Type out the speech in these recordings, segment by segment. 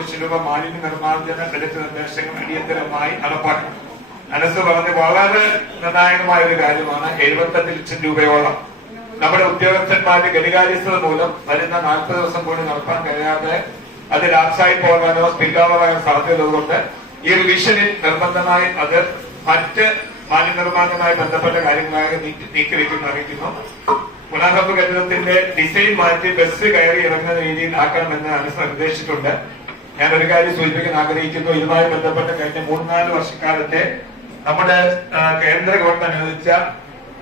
ലക്ഷം രൂപ മാലിന്യ നിർമ്മാർജ്ജന ബജറ്റ് നിർദ്ദേശങ്ങൾ അടിയന്തരമായി നടപ്പാക്കണം. മനസ്സ് പറഞ്ഞ് വളരെ നിർണായകമായ ഒരു കാര്യമാണ്. 75 ലക്ഷം രൂപയോളം നമ്മുടെ ഉദ്യോഗസ്ഥന്മാരുടെ ഘടികാര്യസ്ഥത മൂലം വരുന്ന 40 ദിവസം കൂടി നടത്താൻ കഴിയാതെ അത് ലാപ്സായി പോകാനോ സ്പില്ലാവാനോ സാധ്യതയുള്ളതുകൊണ്ട് ഈ റിവിഷനിൽ നിർബന്ധമായി അത് മറ്റ് മാലിന്യനിർമ്മാർജ്ജനവുമായി ബന്ധപ്പെട്ട കാര്യങ്ങളായി നീക്കിവെക്കുന്ന അറിയിക്കുന്നു. പുനർഹബ് കെട്ടിടത്തിന്റെ ഡിസൈൻ മാറ്റി ബസ് കയറി ഇറങ്ങുന്ന രീതിയിൽ ആക്കണമെന്ന് അനുസരിച്ച് നിർദ്ദേശിച്ചിട്ടുണ്ട്. ഞാൻ ഒരു കാര്യം സൂചിപ്പിക്കാൻ ആഗ്രഹിക്കുന്നു. ഇതുമായി ബന്ധപ്പെട്ട് കഴിഞ്ഞ 3-4 വർഷക്കാലത്തെ നമ്മുടെ കേന്ദ്ര ഗവൺമെന്റ് അനുവദിച്ച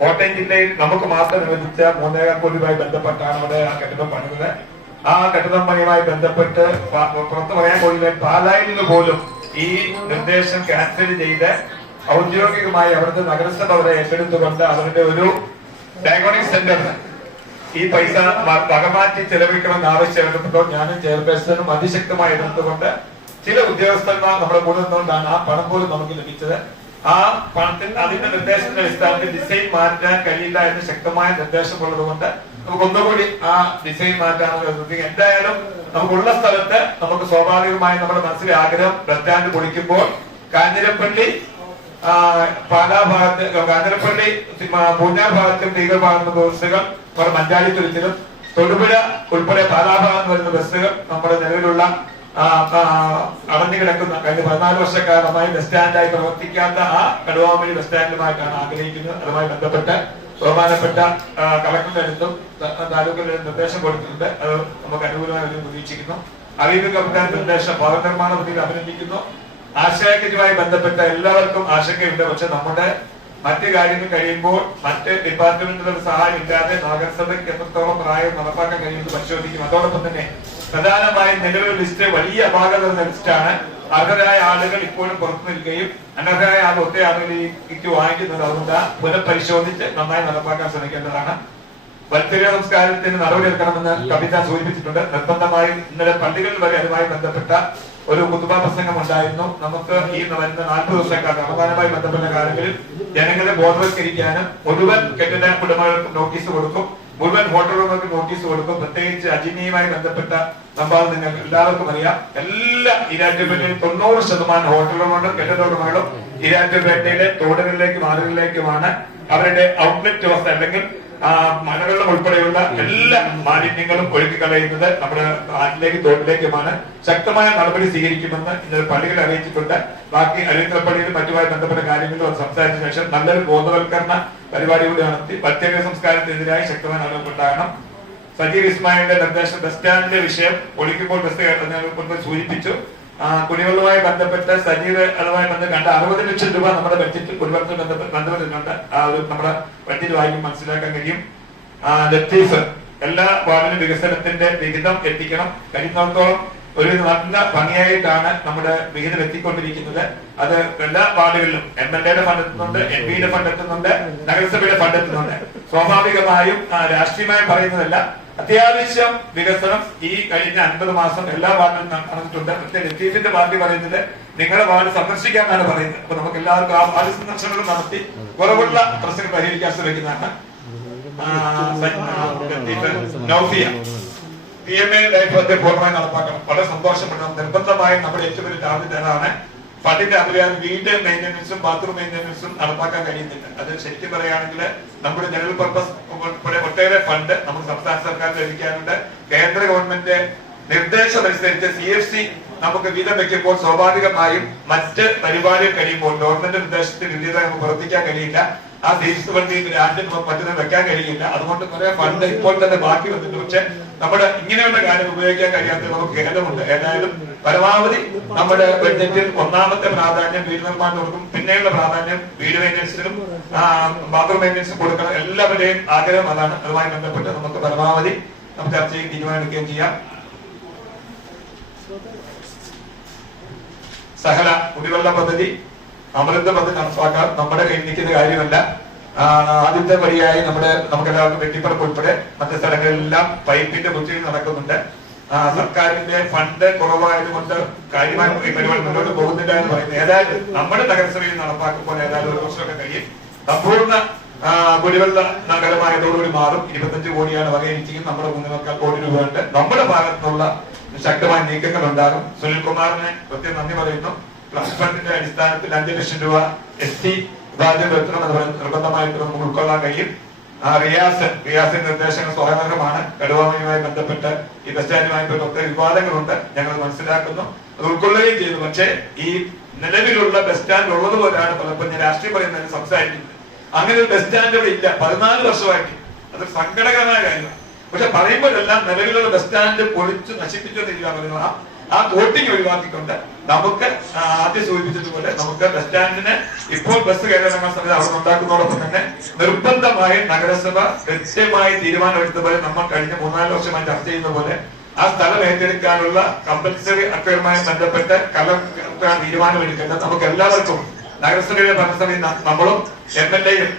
കോട്ടയം ജില്ലയിൽ നമുക്ക് മാത്രം അനുവദിച്ച 3.5 കോടി രൂപയുമായി ബന്ധപ്പെട്ടാണ് നമ്മുടെ ആ കെട്ടിടം പണിതത്. ആ കെട്ടിടം പണിയുമായി ബന്ധപ്പെട്ട് പുറത്തു പറയാൻ പോയില്ല. പാലായിൽ നിന്ന് പോലും ഈ നിർദ്ദേശം ക്യാൻസൽ ചെയ്ത് ഔദ്യോഗികമായി അവരുടെ നഗരസഭ അവരെ ഏറ്റെടുത്തുകൊണ്ട് അവരുടെ ഒരു ഡയഗ്നോസ്റ്റിക് സെന്റർ ഈ പൈസ വകമാറ്റി ചെലവഴിക്കണമെന്ന് ആവശ്യപ്പെട്ടപ്പോൾ ഞാനും ചെയർപേഴ്സണും അതിശക്തമായി എതിർത്തുകൊണ്ട് ചില ഉദ്യോഗസ്ഥന്മാർ നമ്മുടെ കൂടെ നിന്നുകൊണ്ടാണ് ആ പണം പോലും നമുക്ക് ലഭിച്ചത്. ആ പണത്തിൽ അതിന്റെ നിർദ്ദേശത്തിന്റെ അടിസ്ഥാനത്തിൽ ഡിസൈൻ മാറ്റാൻ കഴിയില്ല എന്ന് ശക്തമായ നിർദ്ദേശം ഉള്ളതുകൊണ്ട് നമുക്ക് ഒന്നുകൂടി ആ ഡിസൈൻ മാറ്റാനുള്ള എന്തായാലും നമുക്കുള്ള സ്ഥലത്ത് നമുക്ക് സ്വാഭാവികമായി നമ്മുടെ മനസ്സിലെ ആഗ്രഹം ബസ് സ്റ്റാൻഡ് പൊളിക്കുമ്പോൾ കാഞ്ഞിരപ്പള്ളി പാലാ ഭാഗത്ത് കാഞ്ഞിരപ്പള്ളി പൂഞ്ഞാർ ഭാഗത്തും തീവ്ര ഭാഗത്തും ബസ്സുകൾ നമ്മുടെ മഞ്ചാടി തുരുത്തിലും തൊടുപുഴ ഉൾപ്പെടെ പാലാ ഭാഗത്ത് വരുന്ന ബസ്സുകൾ നമ്മുടെ നിലവിലുള്ള അടഞ്ഞു കിടക്കുന്ന കഴിഞ്ഞ 14 വർഷക്കാലമായി ബസ് സ്റ്റാൻഡായി പ്രവർത്തിക്കാത്ത ആ കടുവാമലി ബസ് സ്റ്റാൻഡുമായിട്ടാണ് ആഗ്രഹിക്കുന്നത്. അതുമായി ബന്ധപ്പെട്ട് ബഹുമാനപ്പെട്ട കളക്ടറുടെ അടുത്തും താലൂക്കിന്റെ നിർദ്ദേശം കൊടുത്തിട്ടുണ്ട്. അത് നമുക്ക് അനുകൂലമായി പ്രതീക്ഷിക്കുന്നു. അറിയിപ്പ് കമ്മിറ്റി നിർദ്ദേശം ഭവന നിർമ്മാണ പദ്ധതിയിൽ അഭിനന്ദിക്കുന്നു. ആശയക്കുമായി ബന്ധപ്പെട്ട എല്ലാവർക്കും ആശങ്കയുണ്ട്. പക്ഷെ നമ്മുടെ മറ്റു കാര്യങ്ങൾ കഴിയുമ്പോൾ മറ്റ് ഡിപ്പാർട്ട്മെന്റുകളുടെ സഹായം ഇല്ലാതെ നഗരസഭയ്ക്ക് എത്രത്തോളം പ്രായം നടപ്പാക്കാൻ കഴിയുമെന്ന് പരിശോധിക്കും. അതോടൊപ്പം തന്നെ പ്രധാനമായും നിലവിലെ ലിസ്റ്റ് വലിയ അപാകത ലിസ്റ്റാണ്. അർഹരായ ആളുകൾ ഇപ്പോഴും പുറത്തു നിൽക്കുകയും അനർഹരായ ആൾ ഒറ്റ ആളുകളിലേക്ക് വാങ്ങിക്കുന്നത്. അതുകൊണ്ട് പുനഃപരിശോധിച്ച് നന്നായി നടപ്പാക്കാൻ ശ്രമിക്കേണ്ടതാണ്. വത്സര സംസ്കാരത്തിന് നടപടിയെടുക്കണമെന്ന് കവിത സൂചിപ്പിച്ചിട്ടുണ്ട്. നിർബന്ധമായും ഇന്നലെ പള്ളികളിൽ വരെ അതുമായി ബന്ധപ്പെട്ട ഒരു കുതുബ പ്രസംഗം ഉണ്ടായിരുന്നു. നമുക്ക് ഈ വരുന്ന 40 ദിവസക്കാലം റമദാനുമായി ബന്ധപ്പെട്ട കാര്യങ്ങളിൽ ജനങ്ങളെ ബോധവൽക്കരിക്കാനും മുഴുവൻ കെട്ടിട ഉടമകൾക്ക് നോട്ടീസ് കൊടുക്കും, മുഴുവൻ ഹോട്ടലുകൾക്ക് നോട്ടീസ് കൊടുക്കും. പ്രത്യേകിച്ച് അജിനിയുമായി ബന്ധപ്പെട്ട സംഭവം നിങ്ങൾക്ക് എല്ലാവർക്കും അറിയാം. എല്ലാ ഈരാറ്റുപേട്ടയിൽ 90% ഹോട്ടലുകളുണ്ട്. കെട്ടിട ഉടമകളും ഈരാറ്റുപേട്ടയിലെ തോടുകളിലേക്കും ആറുകളിലേക്കുമാണ് അവരുടെ ഔട്ട്ലെറ്റ് വ്യവസ്ഥ അല്ലെങ്കിൽ മലവെള്ളം ഉൾപ്പെടെയുള്ള എല്ലാ മാലിന്യങ്ങളും ഒഴുക്കിക്കളയുന്നത് നമ്മുടെ നാട്ടിലേക്ക് തോട്ടിലേക്കുമാണ്. ശക്തമായ നടപടി സ്വീകരിക്കുമെന്ന് ഇന്നലെ പള്ളികൾ അറിയിച്ചിട്ടുണ്ട്. ബാക്കി അരിന്തപ്പള്ളിയിലും മറ്റുമായി ബന്ധപ്പെട്ട കാര്യങ്ങളും സംസാരിച്ച ശേഷം നല്ലൊരു ബോധവൽക്കരണ പരിപാടി കൂടി നടത്തി പ്രത്യേക സംസ്കാരത്തിനെതിരായി ശക്തമായ നടപടി ഉണ്ടാകണം. സജീർ ഇസ്മായിലിന്റെ നിർദ്ദേശം ബസ് സ്റ്റാൻഡിന്റെ വിഷയം ഒളിക്കുമ്പോൾ ബസ് സൂചിപ്പിച്ചു. കുടിവെള്ളവുമായി ബന്ധപ്പെട്ട് സജീവ് അതുമായി ബന്ധപ്പെട്ട് 60 ലക്ഷം രൂപ നമ്മുടെ ബഡ്ജറ്റിൽ കുടിവെള്ളത്തിൽ ബന്ധപ്പെട്ടിട്ടുണ്ട്. ഒരു നമ്മുടെ ബഡ്ജറ്റ് വായിക്കും മനസ്സിലാക്കാൻ കഴിയും. ലത്തീഫ് എല്ലാ വാർഡിലും വികസനത്തിന്റെ വിഹിതം എത്തിക്കണം. കഴിയുന്നിടത്തോളം ഒരു നല്ല ഭംഗിയായിട്ടാണ് നമ്മുടെ വിഹിതം എത്തിക്കൊണ്ടിരിക്കുന്നത്. അത് എല്ലാ വാർഡുകളിലും MLA-യുടെ ഫണ്ട് എത്തുന്നുണ്ട്, MP-യുടെ ഫണ്ട് എത്തുന്നുണ്ട്, നഗരസഭയുടെ ഫണ്ട് എത്തുന്നുണ്ട്. സ്വാഭാവികമായും രാഷ്ട്രീയമായി പറയുന്നതല്ല, അത്യാവശ്യം വികസനം ഈ കഴിഞ്ഞ 50 മാസം എല്ലാ വാർഡിലും നടന്നിട്ടുണ്ട്. പക്ഷേ ലത്തീഫിന്റെ പാർട്ടി പറയുന്നത് നിങ്ങളുടെ വാർഡ് സന്ദർശിക്കാനാണ് പറയുന്നത്. അപ്പൊ നമുക്ക് എല്ലാവർക്കും ആ വാർഡ് സന്ദർശനങ്ങൾ നടത്തി കുറവുള്ള പ്രശ്നങ്ങൾ പരിഹരിക്കാൻ ശ്രമിക്കുന്നതാണ്. PMA ലൈഫ് പദ്ധതി പൂർണ്ണമായി നടപ്പാക്കണം. വളരെ സന്തോഷപ്പെടണം. നിർബന്ധമായും നമ്മുടെ ഏറ്റവും വലിയ ടാർഗറ്റ് അതാണ്. ഫണ്ടിന്റെ അതിലാണ് വീട് മെയിന്റനൻസും ബാത്റൂം മെയിന്റനൻസും നടപ്പാക്കാൻ കഴിയുന്നില്ല. അത് ശരിക്കും പറയുകയാണെങ്കിൽ നമ്മുടെ ജനറൽ പർപ്പസ് ഉൾപ്പെടെ ഒട്ടേറെ ഫണ്ട് നമുക്ക് സംസ്ഥാന സർക്കാർ ലഭിക്കാനുണ്ട്. കേന്ദ്ര ഗവൺമെന്റ് നിർദ്ദേശമനുസരിച്ച് CFC നമുക്ക് വീതം വെക്കുമ്പോൾ സ്വാഭാവികമായും മറ്റ് പരിപാടികൾ കഴിയുമ്പോൾ ഗവൺമെന്റ് നിർദ്ദേശത്തിന് വിധേയത നമുക്ക് പ്രവർത്തിക്കാൻ കഴിയില്ല. ആ CFC ഫണ്ടിൽ രാജ്യം മറ്റൊന്നും വെക്കാൻ കഴിയില്ല. അതുകൊണ്ട് കുറെ ഫണ്ട് ഇപ്പോൾ തന്നെ ബാക്കി വന്നിട്ടുണ്ട്. പക്ഷെ നമ്മുടെ ഇങ്ങനെയുള്ള കാര്യം ഉപയോഗിക്കാൻ കഴിയാത്ത നമുക്ക് ഖേദമുണ്ട്. ഏതായാലും പരമാവധി നമ്മുടെ ബഡ്ജറ്റിൽ ഒന്നാമത്തെ പ്രാധാന്യം വീട് നിർമ്മാണം കൊടുക്കും. പിന്നെയുള്ള പ്രാധാന്യം വീട് മെയിൻ്റനൻസിനും ബാത്റൂം മെയിൻ്റനൻസിനും കൊടുക്കണം. എല്ലാവരുടെയും ആഗ്രഹം അതാണ്. അതുമായി ബന്ധപ്പെട്ട് നമുക്ക് പരമാവധി നമുക്ക് ചർച്ച ചെയ്ത് തീരുമാനിക്കുകയും ചെയ്യാം. സഹല കുടിവെള്ള പദ്ധതി അമൃത പദ്ധതി നടപ്പാക്കാൻ നമ്മുടെ കയ്യിൽ നിൽക്കുന്ന കാര്യമല്ല. ആദ്യത്തെ പടിയായി നമുക്കെല്ലാവർക്കും വെട്ടിപ്പറപ്പ് ഉൾപ്പെടെ മറ്റു സ്ഥലങ്ങളിലെല്ലാം പൈപ്പിന്റെ കുറ്റിയിൽ നടക്കുന്നുണ്ട്. സർക്കാരിന്റെ ഫണ്ട് കുറവായതുകൊണ്ട് കാര്യമായ പരിപാടി മുന്നോട്ട് പോകുന്നില്ല എന്ന് പറയുന്നത്. ഏതായാലും നമ്മുടെ നഗരസഭയിൽ നടപ്പാക്കുമ്പോൾ ഏതായാലും ഒരു വർഷമൊക്കെ കഴിയും. സമ്പൂർണ്ണ കുടിവെള്ള നഗരമായതോടുകൂടി മാറും. 25 കോടിയാണ് വകയിരുത്തിയും നമ്മുടെ 3 കോടി രൂപ ഉണ്ട്. നമ്മുടെ ഭാഗത്തുനിന്നുള്ള ശക്തമായ നീക്കങ്ങൾ ഉണ്ടാകും. സുനിൽകുമാറിന് പ്രത്യേകം നന്ദി പറയുന്നു. ട്രസ്റ്റ് ഫണ്ടിന്റെ അടിസ്ഥാനത്തിൽ 5 ലക്ഷം രൂപ ST ബാധ്യത എത്തണമെന്ന് നിർബന്ധമായിട്ട് നമുക്ക് ഉൾക്കൊള്ളാൻ കഴിയും. റിയാസിന്റെ നിർദ്ദേശങ്ങൾ സ്വാഗതമാണ്. കടുവാമയുമായി ബന്ധപ്പെട്ട് ഈ ബസ് സ്റ്റാൻഡുമായി ഒത്തിരി വിവാദങ്ങളുണ്ട്, ഞങ്ങൾ മനസ്സിലാക്കുന്നു, അത് ഉൾക്കൊള്ളുകയും ചെയ്തു. പക്ഷേ ഈ നിലവിലുള്ള ബസ് സ്റ്റാൻഡ് ഉള്ളതുപോലെയാണ് പലപ്പോഴും ഞാൻ രാഷ്ട്രീയം പറയുന്നതിന് സംസാരിക്കുന്നത്. അങ്ങനെ ഒരു ബസ് സ്റ്റാൻഡ് ഇവിടെ ഇല്ല, 14 വർഷമായിട്ട്. അത് സങ്കടകരമായ കാര്യമാണ്. പക്ഷെ പറയുമ്പോഴെല്ലാം നിലവിലുള്ള ബസ് സ്റ്റാൻഡ് പൊളിച്ചു നശിപ്പിച്ചെന്നില്ല പറയുന്നു. ആ വോട്ടിംഗ് ഒഴിവാക്കിക്കൊണ്ട് നമുക്ക് ആദ്യം സൂചിപ്പിച്ചതുപോലെ നമുക്ക് ബസ് സ്റ്റാൻഡിന് ഇപ്പോൾ ബസ് കയറിയിറങ്ങാൻ സമയത്ത് അവിടെ ഉണ്ടാക്കുന്നതോടൊപ്പം തന്നെ നിർബന്ധമായി നഗരസഭ കൃത്യമായി തീരുമാനമെടുത്തപോലെ നമ്മൾ കഴിഞ്ഞ 3-4 വർഷമായി ചർച്ച ചെയ്യുന്ന പോലെ ആ സ്ഥലം ഏറ്റെടുക്കാനുള്ള കമ്പൽസറി അക്വയറുമായി ബന്ധപ്പെട്ട് കളക്ടർ തീരുമാനമെടുക്കേണ്ടത് നമുക്ക് എല്ലാവർക്കും നഗരസഭയുടെ ഭരണസഭയിൽ നമ്മളും MLAയും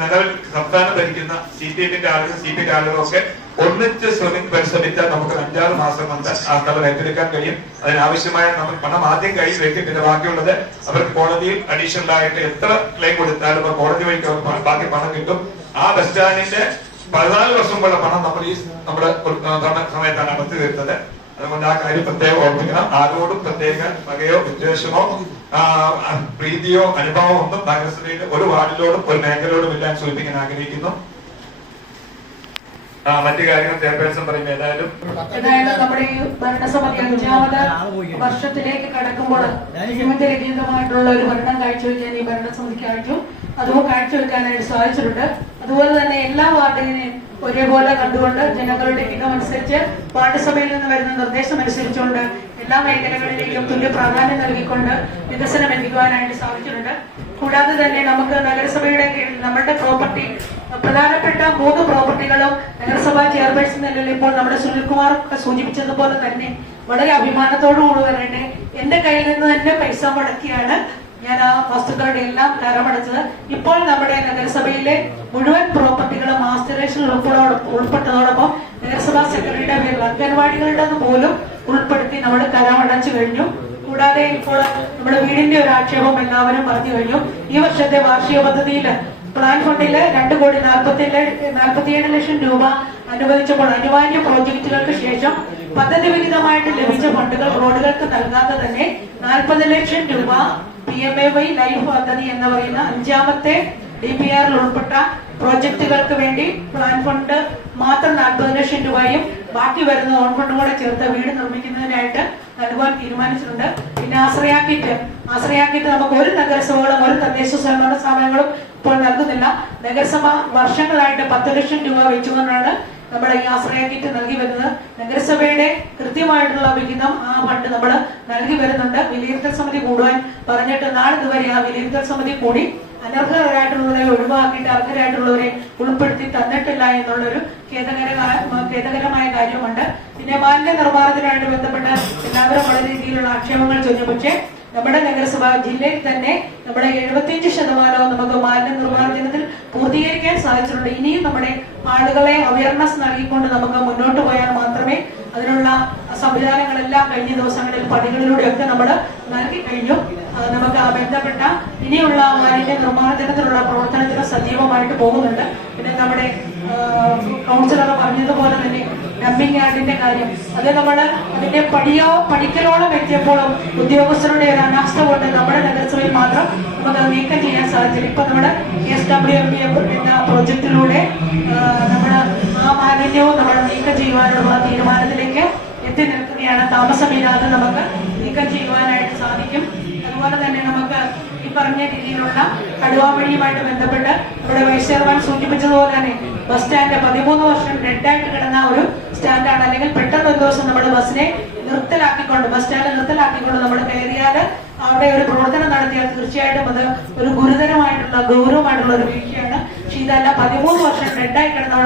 നിലവിൽ സംസ്ഥാനം ഭരിക്കുന്ന CPIന്റെ ആളുകളും CPIന്റെ ആളുകളും ഒക്കെ ഒന്നിച്ച് പരിശ്രമിച്ചാൽ നമുക്ക് 5-6 മാസം കൊണ്ട് ആ സ്ഥലം ഏറ്റെടുക്കാൻ കഴിയും. അതിനാവശ്യമായ നമ്മൾ പണം ആദ്യം കയ്യിൽ വെക്കും. പിന്നെ ബാക്കിയുള്ളത് അവർക്ക് കോടതിയിൽ അഡീഷണൽ ആയിട്ട് എത്ര ക്ലെയിം കൊടുത്താലും കോടതി വഴി ബാക്കി പണം കിട്ടും. ആ ബസ് സ്റ്റാൻഡിന്റെ 14 വർഷം മുമ്പുള്ള പണം നമ്മൾ ഈ നമ്മുടെ സമയത്താണ് അടച്ചു തീർത്തത്. അതുകൊണ്ട് ആ കാര്യം പ്രത്യേകം ഓർമ്മിക്കണം. ആരോടും പ്രത്യേക വകയോ വിദ്വേഷമോ പ്രീതിയോ അനുഭവമോ ഒന്നും നഗരസഭയിൽ ഒരു വാർഡിലോടും ഒരു മേഖലയോടും ഇല്ലാൻ സൂചിപ്പിക്കാൻ ആഗ്രഹിക്കുന്നു. മറ്റു കാര്യങ്ങൾ ചെയർപേഴ്സൺ പറയുമ്പോൾ ഏതായാലും നമ്മുടെ ഈ ഭരണസമിതി 5ാമത് വർഷത്തിലേക്ക് കടക്കുമ്പോൾ രഹിതമായിട്ടുള്ള ഒരു ഭരണം കാഴ്ചവെക്കാൻ ഈ ഭരണസമിതിക്ക് ആയിട്ടും അതും കാഴ്ചവെക്കാനായിട്ട് സാധിച്ചിട്ടുണ്ട്. അതുപോലെ തന്നെ എല്ലാ വാർഡിനെയും ഒരേപോലെ കണ്ടുകൊണ്ട് ജനങ്ങളുടെ ഹിതമനുസരിച്ച് വാർഡ് സഭയിൽ നിന്ന് വരുന്ന നിർദ്ദേശം അനുസരിച്ചുകൊണ്ട് എല്ലാ മേഖലകളിലേക്കും തുല്യ പ്രാധാന്യം നൽകിക്കൊണ്ട് വികസനം എത്തിക്കുവാനായിട്ട് സാധിച്ചിട്ടുണ്ട്. കൂടാതെ തന്നെ നമുക്ക് നഗരസഭയുടെ കീഴിൽ നമ്മുടെ പ്രോപ്പർട്ടി പ്രധാനപ്പെട്ട 3 പ്രോപ്പർട്ടികളും നഗരസഭാ ചെയർപേഴ്സൺ നിലയിൽ ഇപ്പോൾ നമ്മുടെ സുനിൽകുമാർ സൂചിപ്പിച്ചതുപോലെ തന്നെ വളരെ അഭിമാനത്തോടു കൂടി വരേണ്ടേ എന്റെ കയ്യിൽ നിന്ന് തന്നെ പൈസ മുടക്കിയാണ് ഞാൻ ആ വസ്തുക്കളുടെ എല്ലാം കരമടച്ചത്. ഇപ്പോൾ നമ്മുടെ നഗരസഭയിലെ മുഴുവൻ പ്രോപ്പർട്ടികളും മാസ്റ്ററേഷനിൽ ഉൾപ്പെട്ടതോടൊപ്പം നഗരസഭാ സെക്രട്ടറിയുടെ പേരിൽ അംഗൻവാടികളുടെ പോലും ഉൾപ്പെടുത്തി നമ്മൾ കരമടച്ചു കഴിഞ്ഞു. കൂടാതെ ഇപ്പോൾ നമ്മുടെ വീടിന്റെ ഒരു ആക്ഷേപം എല്ലാവരും പറഞ്ഞു കഴിഞ്ഞു. ഈ വർഷത്തെ വാർഷിക പദ്ധതിയിൽ പ്ലാൻ ഫണ്ടില് 2,47 ലക്ഷം രൂപ അനുവദിച്ചപ്പോൾ അനിവാര്യ പ്രോജക്റ്റുകൾക്ക് ശേഷം പദ്ധതി വിഹിതമായിട്ട് ലഭിച്ച ഫണ്ടുകൾ റോഡുകൾക്ക് നൽകാതെ തന്നെ 40 ലക്ഷം രൂപ PMAY ലൈഫ് പദ്ധതി എന്ന് പറയുന്ന 5ാമത്തെ DPRൽ ഉൾപ്പെട്ട പ്രോജക്റ്റുകൾക്ക് വേണ്ടി പ്ലാൻ ഫണ്ട് മാത്രം 40 ലക്ഷം രൂപയും ബാക്കി വരുന്ന ഓൺ ഫണ്ടും കൂടെ ചേർത്ത് വീട് നിർമ്മിക്കുന്നതിനായിട്ട് നൽകുവാൻ തീരുമാനിച്ചിട്ടുണ്ട്. പിന്നെ ആശ്രയാക്കിയിട്ട് നമുക്ക് ഒരു നഗരസഭകളും ഒരു തദ്ദേശ സ്വയംഭരണ സ്ഥാപനങ്ങളും ഇപ്പോൾ നൽകുന്നില്ല. നഗരസഭ വർഷങ്ങളായിട്ട് 10 ലക്ഷം രൂപ വെച്ചുകൊണ്ടാണ് നമ്മുടെ ഈ ആശ്രയാക്കിയിട്ട് നൽകി വരുന്നത്. നഗരസഭയുടെ കൃത്യമായിട്ടുള്ള വിഹിതം ആ ഫണ്ട് നമ്മൾ നൽകി വരുന്നുണ്ട്. വിലയിരുത്തൽ സമിതി കൂടുവാൻ പറഞ്ഞിട്ട് നാളിതുവരെ ആ വിലയിരുത്തൽ സമിതി കൂടി അനർഹരായിട്ടുള്ളവരെ ഒഴിവാക്കിയിട്ട് അർഹരായിട്ടുള്ളവരെ ഉൾപ്പെടുത്തി തന്നിട്ടില്ല എന്നുള്ളൊരു ഖേദകരമായ കാര്യമുണ്ട്. പിന്നെ മാലിന്യ നിർമ്മാർജ്ജനവുമായിട്ട് ബന്ധപ്പെട്ട് എല്ലാവരും പല രീതിയിലുള്ള ആക്ഷേപങ്ങൾ ചോദിച്ചു. പക്ഷേ നമ്മുടെ നഗരസഭ ജില്ലയിൽ തന്നെ നമ്മുടെ 75% നമുക്ക് മാലിന്യ നിർമ്മാർജ്ജനത്തിൽ പൂർത്തീകരിക്കാൻ സാധിച്ചിട്ടുണ്ട്. ഇനിയും നമ്മുടെ ആളുകളെ അവയർനെസ് നൽകിക്കൊണ്ട് നമുക്ക് മുന്നോട്ട് പോയാൽ മാത്രമേ അതിനുള്ള സംവിധാനങ്ങളെല്ലാം കഴിഞ്ഞ ദിവസങ്ങളിൽ പണികളിലൂടെയൊക്കെ നമ്മൾ നൽകി കഴിഞ്ഞു. നമുക്ക് ബന്ധപ്പെട്ട ഇനിയുള്ള മാലിന്യ നിർമ്മാർജ്ജനത്തിലുള്ള പ്രവർത്തനത്തിന് സജീവമായിട്ട് പോകുന്നുണ്ട്. പിന്നെ നമ്മുടെ കൗൺസിലർ പറഞ്ഞതുപോലെ തന്നെ ഡംപിംഗ് യാർഡിന്റെ കാര്യം അത് നമ്മൾ അതിന്റെ പഠിക്കലോളം എത്തിയപ്പോഴും ഉദ്യോഗസ്ഥരുടെ ഒരു അനാസ്ഥ കൊണ്ട് നമ്മുടെ നഗരസഭയിൽ മാത്രം നമുക്ക് നീക്കം ചെയ്യാൻ സാധിച്ചില്ല. ഇപ്പൊ നമ്മുടെ SWMP എന്ന പ്രോജക്റ്റിലൂടെ നമ്മൾ ആ മാലിന്യവും നമ്മൾ നീക്കം ചെയ്യുവാനുള്ള തീരുമാനത്തിലേക്ക് എത്തി നിൽക്കുകയാണ്. താമസമില്ലാതെ നമുക്ക് നീക്കം ചെയ്യുവാനായിട്ട് സാധിക്കും. അതുപോലെ തന്നെ നമുക്ക് ഈ പറഞ്ഞ രീതിയിലുള്ള കടുവാമഴിയുമായിട്ട് ബന്ധപ്പെട്ട് നമ്മുടെ വൈസ് ചെയർമാൻ സൂചിപ്പിച്ചതുപോലെ തന്നെ ബസ് സ്റ്റാൻഡ് 13 വർഷം ഡെഡായിട്ട് കിടന്ന ഒരു സ്റ്റാൻഡാണ്. അല്ലെങ്കിൽ പെട്ടെന്ന് ഒരു ദിവസം നമ്മൾ ബസ്സിനെ ബസ് സ്റ്റാൻഡ് നിർത്തലാക്കിക്കൊണ്ട് നമ്മൾ കയറിയാൽ അവിടെ ഒരു പ്രവർത്തനം നടത്തിയാൽ തീർച്ചയായിട്ടും അത് ഒരു ഗൗരവമായിട്ടുള്ള ഒരു വീഴ്ചയാണ്. പക്ഷെ ഇതല്ല, 13 വർഷം ഡെഡായി കിടന്ന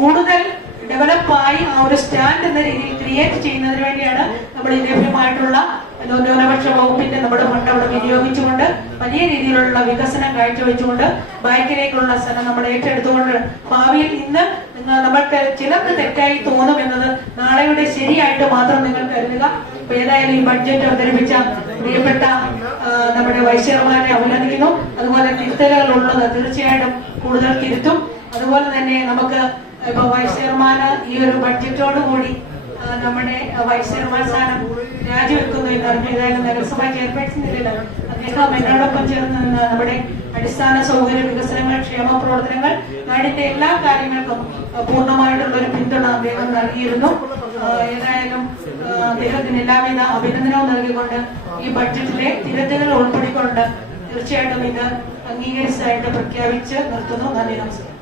കൂടുതൽ ഡെവലപ്പായി ആ ഒരു സ്റ്റാൻഡ് എന്ന രീതിയിൽ ക്രിയേറ്റ് ചെയ്യുന്നതിന് വേണ്ടിയാണ് നമ്മൾ ഈ ലഭ്യമായിട്ടുള്ള ന്യൂനപക്ഷ വകുപ്പിന്റെ നമ്മുടെ ഫണ്ട് അവിടെ വിനിയോഗിച്ചുകൊണ്ട് വലിയ രീതിയിലുള്ള വികസനം കാഴ്ചവെച്ചുകൊണ്ട് ബാങ്കിലേക്കുള്ള സ്ഥലം നമ്മൾ ഏറ്റെടുത്തുകൊണ്ട് ഭാവിയിൽ ഇന്ന് നമ്മൾക്ക് ചിലർക്ക് തെറ്റായി തോന്നും എന്നത് നാളെയുടെ ശരിയായിട്ട് മാത്രം നിങ്ങൾ കരുതുക. ഏതായാലും ഈ ബഡ്ജറ്റ് അവതരിപ്പിച്ച പ്രിയപ്പെട്ട നമ്മുടെ വൈസ് ചെയർമാനെ അഭിനന്ദിക്കുന്നു. അതുപോലെ തിരുത്തലുകൾ ഉള്ളത് തീർച്ചയായിട്ടും കൂടുതൽ തിരുത്തും. അതുപോലെ തന്നെ നമുക്ക് ഇപ്പൊ വൈസ് ചെയർമാന് ഈ ഒരു ബഡ്ജറ്റോടുകൂടി നമ്മുടെ വൈസ് ചെയർമാൻ സ്ഥാനം രാജിവെക്കുന്നു എന്ന് അറിഞ്ഞു. ഏതായാലും നഗരസഭാ ചെയർപേഴ്സൺ നിലയിൽ അദ്ദേഹം എന്നോടൊപ്പം ചേർന്ന് നിന്ന് നമ്മുടെ അടിസ്ഥാന സൗകര്യ വികസനങ്ങൾ, ക്ഷേമ പ്രവർത്തനങ്ങൾ, നാടിന്റെ എല്ലാ കാര്യങ്ങൾക്കും പൂർണ്ണമായിട്ടുള്ള ഒരു പിന്തുണ അദ്ദേഹം നൽകിയിരുന്നു. ഏതായാലും അദ്ദേഹത്തിന് എല്ലാവിധ അഭിനന്ദനവും നൽകിക്കൊണ്ട് ഈ ബഡ്ജറ്റിലെ തിരുത്തുകൾ ഉൾപ്പെടുത്തിക്കൊണ്ട് തീർച്ചയായിട്ടും ഇത് അംഗീകരിച്ചതായിട്ട് പ്രഖ്യാപിച്ച് നിർത്തുന്നു. നന്ദി, നമസ്കാരം.